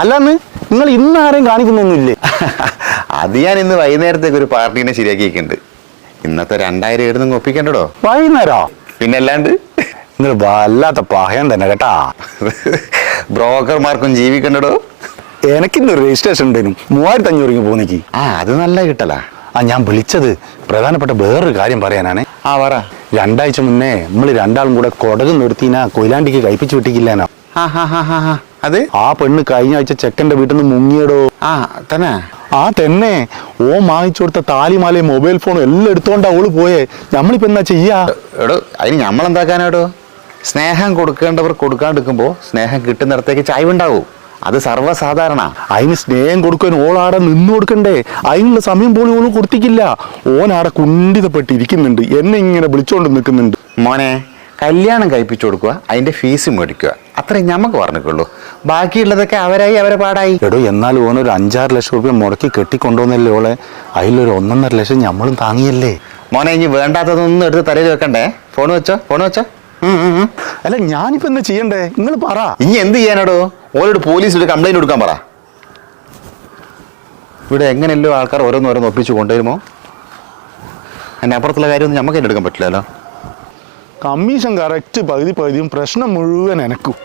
അല്ലാന്ന് നിങ്ങൾ ഇന്ന് ആരെയും കാണിക്കുന്നൊന്നുമില്ലേ? അത് ഞാൻ ഇന്ന് വൈകുന്നേരത്തേക്ക് ഒരു പാർട്ടീനെ ശരിയാക്കിയിട്ടുണ്ട്. ഇന്നത്തെ 2000 എഴുതുന്ന ഒപ്പിക്കണ്ടോ? വൈകുന്നേരോ? പിന്നല്ലാണ്ട്. നിങ്ങൾ വല്ലാത്ത പഹയൻ തന്നെ കേട്ടാ. ബ്രോക്കർമാർക്കും ജീവിക്കണ്ടോ? എനിക്കിന്ന് രജിസ്ട്രേഷൻ ഉണ്ടേനും 3500 പോന്നിക്ക്. അത് നല്ല കിട്ടലാ. ഞാൻ വിളിച്ചത് പ്രധാനപ്പെട്ട വേറൊരു കാര്യം പറയാനാണ്. പറ. 2 ആഴ്ച മുന്നേ നമ്മൾ രണ്ടാളും കൂടെ കൊടക് നിർത്തിനാ കൊയിലാണ്ടിക്ക് കഴിപ്പിച്ചു വിട്ടിക്കില്ലാനോ? അത് ആ പെണ്ണ് കഴിഞ്ഞ ആഴ്ച ചെക്കന്റെ വീട്ടിൽ നിന്ന് മുങ്ങിയടോ. തന്നെ തന്നെ ഓ വാങ്ങിച്ചു കൊടുത്ത താലിമാലയും മൊബൈൽ ഫോണും എല്ലാം എടുത്തോണ്ടാ ഓള് പോയേ. നമ്മളിപ്പോ എന്താ ചെയ്യാ? എടോ അതിന് നമ്മളെന്താക്കാനാടോ? സ്നേഹം കൊടുക്കേണ്ടവർ കൊടുക്കാണ്ടിരിക്കുമ്പോ സ്നേഹം കിട്ടുന്നിടത്തേക്ക് ചായ്വുണ്ടാവൂ. അത് സർവ്വസാധാരണ. അതിന് സ്നേഹം കൊടുക്കാൻ ഓളാടെ നിന്ന് കൊടുക്കണ്ടേ? അതിനുള്ള സമയം പോലും ഓള് കൊടുത്തിക്കില്ല. ഓനാടെ കുണ്ഠിതപ്പെട്ടിരിക്കുന്നുണ്ട്, എന്നെ ഇങ്ങനെ വിളിച്ചോണ്ട് നിൽക്കുന്നുണ്ട്. മോനെ, കല്യാണം കഴിപ്പിച്ചു കൊടുക്കുക, അതിന്റെ ഫീസ് മേടിക്കുക, അത്രയും ഞമ്മക്ക് പറഞ്ഞിട്ടുള്ളൂ. ബാക്കിയുള്ളതൊക്കെ അവരായി അവരെ പാടായി. എടോ എന്നാലും ഓനൊരു 5-6 ലക്ഷം രൂപ മുടക്കി കെട്ടിക്കൊണ്ടുവന്നല്ലേ ഓളെ. അതിലൊരു 1.5 ലക്ഷം നമ്മളും താങ്ങിയല്ലേ. മോനെ, ഇനി വേണ്ടാത്തതൊന്നും എടുത്ത് തലയിൽ വെക്കണ്ടേ. ഫോൺ വെച്ചോ. അല്ല ഞാനിപ്പോ എന്താ ചെയ്യണ്ടേ? നിങ്ങൾ പറ. ഇനി എന്ത് ചെയ്യാനാടോ? ഓരോട് പോലീസിൽ കംപ്ലൈന്റ് കൊടുക്കാൻ പറ. ഇവിടെ എങ്ങനെയല്ലോ ആൾക്കാർ ഓരോന്നോരോന്ന് ഒപ്പിച്ച് കൊണ്ടുവരുമോ? അതിൻ്റെ അപ്പുറത്തുള്ള കാര്യമൊന്നും നമുക്ക് എടുക്കാൻ പറ്റില്ലല്ലോ. കമ്മീഷൻ കറക്റ്റ് പകുതിയും പ്രശ്നം മുഴുവൻ എനക്കും.